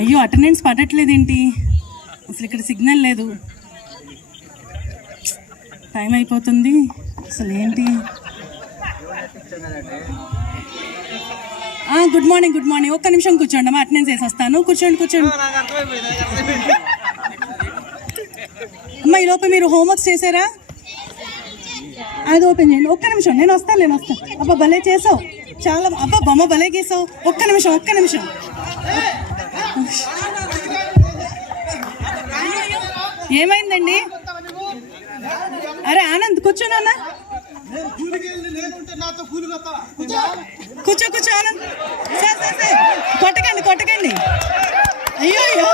అయ్యో అటెండెన్స్ పడట్లేదేంటి? అసలు ఇక్కడ సిగ్నల్ లేదు. టైం అయిపోతుంది. అసలు ఏంటి? గుడ్ మార్నింగ్ గుడ్ మార్నింగ్ ఒక్క నిమిషం కూర్చోండి అమ్మా అటెండెన్స్ వేసి వస్తాను కూర్చోండి కూర్చోండి. అమ్మా ఈ లోపల మీరు హోంవర్క్స్ చేశారా? అది ఓపెన్ చేయండి. ఒక్క నిమిషం నేను వస్తాను నేను వస్తాను. అబ్బా భలే చేసావు. చాలా అబ్బా బొమ్మ భలే గీసావు. ఒక్క నిమిషం ఒక్క నిమిషం. ఏమైందండి? అరే ఆనంద్ కూర్చో నాన్న. కూర్చో కూర్చో ఆనంద్. సార్ సార్ సార్ కొట్టకండి కొట్టకండి. అయ్యో అయ్యో.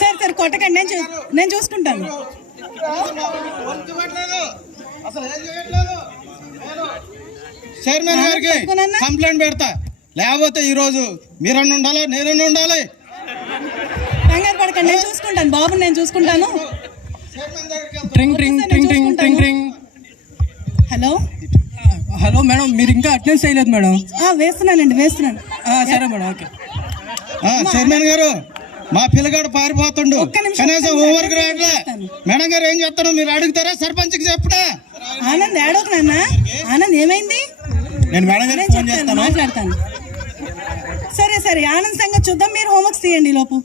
సార్ సార్ కొట్టకండి. నేను నేను చూసుకుంటాను. చైర్మన్ గారికి? కంప్లైంట్ పెడతా. లేకపోతే ఈ రోజు మీరన్నా ఉండాలి? నేనన్నా ఉండాలి? కంగారు పడకండి నేను చూసుకుంటాను. బాబు నేను చూసుకుంటాను. ట్రింగ్ ట్రింగ్ ట్రింగ్ ట్రింగ్ ట్రింగ్ ట్రింగ్ హలో? హలో మేడం మీరు ఇంకా అటెండ్ చేయలేదు మేడం. ఆ, వేస్తున్నానండి వేస్తున్నాను. ఆ, సరే మేడం ఓకే. ఆ, చైర్మన్ గారు మా పిల్లగాడు పారిపోతుండు. ఒక్క నిమిషం, కనీసం ఒక్క హోంవర్క్ నిమిషం రావట్లే చెప్తాను. మేడం గారు ఏం చెప్తారు మీరు అడుగుతారా? సర్పంచ్కి చెప్పడా? ఆనంద్ ఏడోకు నాన్న. ఆనంద్ ఏమైంది? నేను మేడం నేను చెప్తాను మాట్లాడతాను. సరే సరే ఆనంద్ సంగతి చూద్దాం. మీరు హోంవర్క్స్ తీయండి లోపు.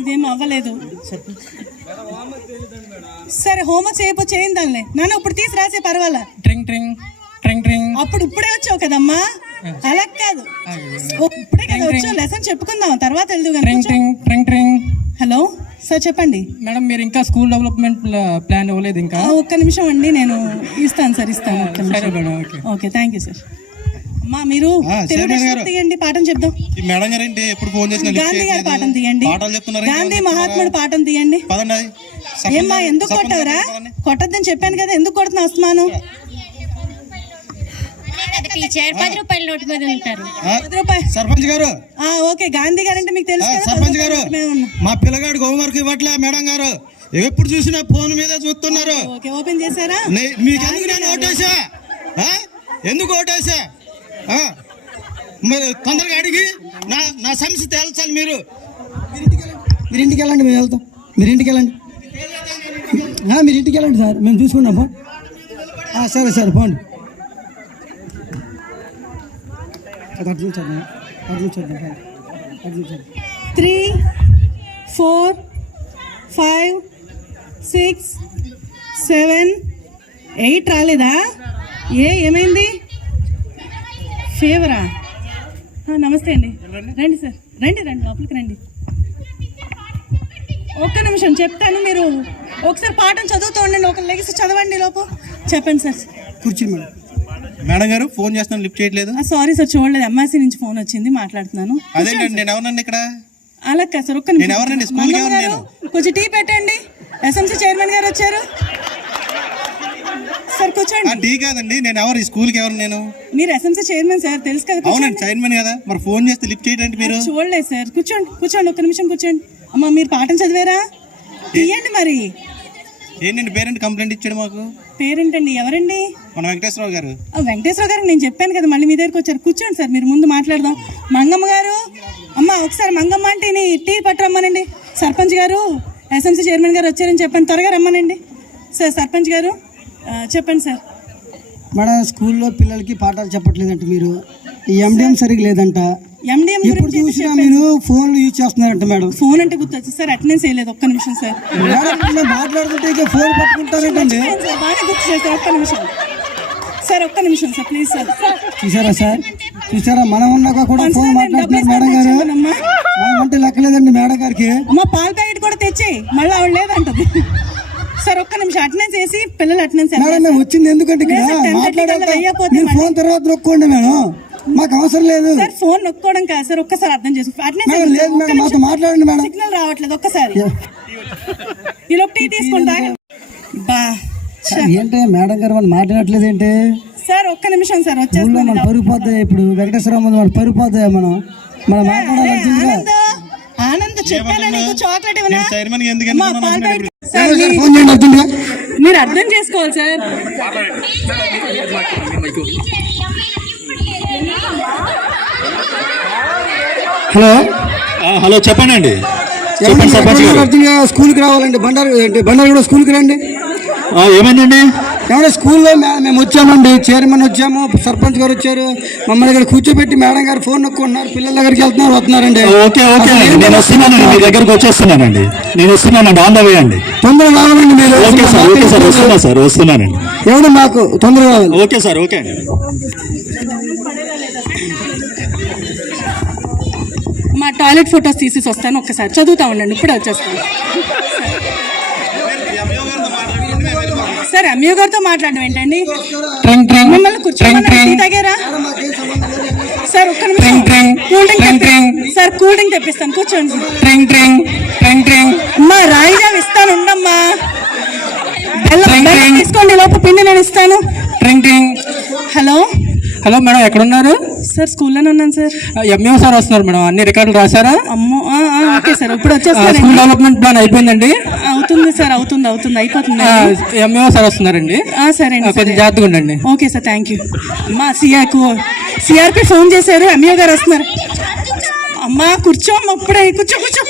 ఇదేం అవ్వలేదు. సరే హోంవర్క్ చేయపో చేయిందాంలే నాన్న ఇప్పుడు తీసి రాసే పర్వాలా? ట్రింగ్ ట్రింగ్ ట్రింగ్ ట్రింగ్ అప్పుడు ఇప్పుడే వచ్చావు కదమ్మా. అలా కాదు. ఇప్పుడే కదా వచ్చావు. లెసన్ చెప్పుకుందాం. తర్వాత వెళ్దు హలో? సార్ చెప్పండి. మేడం మీరు ఇంకా స్కూల్ డెవలప్మెంట్ ప్లాన్ ఇవ్వలేదు ఇంకా? ఒక్క నిమిషం అండి నేను ఇస్తాను సార్ ఇస్తాను. ఓకే. థ్యాంక్ యూ సార్ అమ్మా మీరు. తీయండి పాఠం చెప్దాం. ఈ మేడం గారు ఏంటి? ఎప్పుడు ఫోన్ చేసిన గాంధీ గారి పాఠం తీయండి. పాఠాలు చెప్తున్నారు? గాంధీ మహాత్ముడు పాఠం తీయండి. పదండి ఏమ్మా ఎందుకు కొట్టావురా? కొట్టద్దని చెప్పాను కదా ఎందుకు కొడుతున్నా అస్మాను టీచర్ పది రూపాయల నోటు మీద ఉంటారు. పది రూపాయలు. సర్పంచ్ గారు. ఆ, ఓకే గాంధీ గారు అంటే మీకు తెలుసు సర్పంచ్ గారు. మా పిల్లగాడికి హోంవర్క్ ఇవ్వట్లే మేడం గారు. ఎప్పుడు చూసినా ఫోన్ మీద చూస్తున్నారు. ఓకే ఓపెన్ చేశారా? నే- మీకెందుకు నేను ఓటేసా? ఎందుకు ఓటేసా? మరి తొందరగా అడిగి నా నా సమస్య తేల్చాలి మీరు. మీరు ఇంటికి వెళ్ళండి మేము వెళ్తాం. మీరు ఇంటికి వెళ్ళండి. మీరు ఇంటికి వెళ్ళండి సార్. మేము చూసుకున్నాం ఫోన్ ఆ, సరే సరే చూడండి three four five six seven eight రాలేదా? ఏ ఏమైంది? ఫీవరా? నమస్తే అండి. రండి. సార్. రండి రండి లోపలికి రండి. ఒక్క నిమిషం చెప్తాను మీరు. ఒకసారి పాఠం చదువుతూ ఉండండి ఒక లెగిసి చదవండి లోపు. చెప్పండి సార్. కూర్చుని మేడం. మేడం గారు ఫోన్ చేస్తాను లిఫ్ట్ చేయట్లేదు. సారీ సార్ చూడలేదు. ఎంఆర్సీ నుంచి ఫోన్ వచ్చింది మాట్లాడుతున్నాను. అదేంటండి నేను ఎవరండి ఇక్కడ? అలా కాదు సార్ ఒక్క నిమిషం. కొంచెం టీ పెట్టండి. ఎస్ఎంసీ చైర్మన్ గారు వచ్చారు. సార్ కూర్చోండి. టీ కాదండి. నేను ఎవరు ఈ స్కూల్కి ఎవరు నేను? మీరు ఎస్ఎంసీ చైర్మన్ సార్ తెలుసు కదా అవునండి కూర్చోండి. చైర్మన్ కదా. మరి ఫోన్ చేస్తే లిఫ్ట్ చేయడానికి మీరు? చూడలేదు సార్. కూర్చోండి కూర్చోండి ఒక్క నిమిషం కూర్చోండి. అమ్మా మీరు పాఠం చదివారా? తీయండి మరి. ఏంటండి పేరెంట్ కంప్లైంట్ ఇచ్చాడు మాకు? పేరేంటండి ఎవరండి? మన వెంకటేశ్వరరావు గారు. ఆ, వెంకటేశ్వర గారికి నేను చెప్పాను కదా మళ్ళీ మీ దగ్గరికి వచ్చారు. కూర్చోండి సార్ మీరు ముందు మాట్లాడదాం. మంగమ్మ గారు అమ్మ ఒకసారి మంగమ్మ ఆంటీని టీ పట్టరమ్మనండి సర్పంచ్ గారు ఎస్ఎంసీ చైర్మన్ గారు వచ్చారని చెప్పండి త్వరగా రమ్మనండి. సార్ సర్పంచ్ గారు. చెప్పండి సార్. మేడం స్కూల్లో పిల్లలకి పాఠాలు చెప్పట్లేదంట మీరు. ఎండిఎం సరిగ్గా లేదంట. ఎండిఎం గురించి చూసినా మీరు ఫోన్లు యూజ్ చేస్తున్నారంట మేడం. ఫోన్ అంటే గుర్తొచ్చి సార్ అటెండెన్స్ వేయలేదు ఒక్క నిమిషం సార్. మాట్లాడుతుంటే ఇక ఫోన్ సార్ బాగా గుర్తు చేస్తారు ఒక్క నిమిషం. సార్ ఒక్క నిమిషం సార్ ప్లీజ్ సార్. చూసారా సార్? చూసారా? మనం ఉన్నాక కూడా ఫోన్ మాట్లాడుతున్నారు మేడం గారు. మనం అంటే లెక్కలేదండి మేడం గారికి. అమ్మ పాల ప్యాకెట్ కూడా తెచ్చేయి. మళ్ళీ ఆవిడ లేదంటది. సార్ ఒక్క నిమిషం అటెండెన్స్ వేసి పిల్లలు అటెండెన్స్ మేడం మేము వచ్చింది ఎందుకంటే ఇక్కడ లేదు సార్, 10:30 మాట్లాడాక కల్లా అయ్యపోతే మీరు ఫోన్ తర్వాత నొక్కోండి మేడం. మాకు అవసరం లేదు. సార్ ఫోన్ నొక్కోవడం కాదు సార్ ఒక్కసారి అర్థం చేసుకో మేడం లేదు మేడం మాతో మాట్లాడండి మేడం. సిగ్నల్ రావట్లేదు ఒక్కసారి. టీ తీసుకుంటా బా ఏంటి? మేడం గారు మనం మాట్లాడట్లేదు ఏంటి? సార్ ఒక్క నిమిషం సార్ ఊళ్ళో వచ్చేస్తాను మన పరుగు పోతాయి ఇప్పుడు వెంకటేశ్వర ముందు మన మనం. మనం మాట్లాడాలి. ఆనంద్? ఆనంద్ చెప్పానా నీకు? చాక్లెట్ ఇవ్వనా మీరు అర్థం చేసుకోవాలి సార్. హలో. హలో చెప్పండి చెప్పండి సర్పంచ్ గారు. స్కూల్కి రావాలండి. బండారు బండారు కూడా స్కూల్కి రండి. ఆ, ఏమైందండి? ఏమంటే స్కూల్లో మే- మేము వచ్చామండి. చైర్మన్ వచ్చాము సర్పంచ్ గారు వచ్చారు. మమ్మల్ని ఇక్కడ కూర్చోబెట్టి మేడం గారు ఫోన్ నొక్కుంటున్నారు పిల్లల దగ్గరికి వెళ్తున్నారు వస్తున్నారండి. ఓకే ఓకే అండి. నేను వస్తున్నానండి మీ దగ్గరకు వచ్చేస్తున్నానండి. నేను వస్తున్నానండి ఆన్ ద వే అండి. తొందరగా రావాలండి మీరు. ఓకే సార్ ఓకే సార్ వస్తున్నా సార్ వస్తున్నానండి. ఎవడు మాకు తొందరగా రావాలి? ఓకే సార్ ఓకే అండి. మా టాయిలెట్ ఫొటోస్ తీసేసి వస్తాను. ఒక్కసారి చదువుతా ఉండండి ఇప్పుడే వచ్చేస్తాను. అమ్మయ్య గారితో మాట్లాడడం ఏంటండి? మిమ్మల్ని తాగారా సార్ ఒక్క నిమిషం. Cool drink sir cool drink తెప్పిస్తాను. కూర్చోండి. అమ్మా రాయిజా ఇస్తాను ఉండమ్మా. తీసుకోండి లోపు పిండి నేను ఇస్తాను. హలో? హలో మేడం ఎక్కడున్నారు? సార్ స్కూల్లోనే ఉన్నాను సార్. ఎంఈఓ సార్ వస్తున్నారు మేడం. అన్ని రికార్డులు రాశారా? అమ్మో ఓకే సార్ ఇప్పుడు ఆ, వచ్చేస్తానండి స్కూల్ డెవలప్మెంట్ ప్లాన్ అయిపోయిందండి? అవుతుంది సార్ అవుతుంది అవుతుంది అయిపోతుంది. ఎంఈఓ సార్ వస్తున్నారండి. సరే అండి కొంచెం. జాగ్రత్తగా ఉండండి. Okay sir thank you. అమ్మా సిఆర్కు సిఆర్పి ఫోన్ చేశారు ఎంఈఓ గారు వస్తున్నారు. అమ్మా కూర్చో అమ్మ ఇప్పుడే కూర్చో కూర్చో.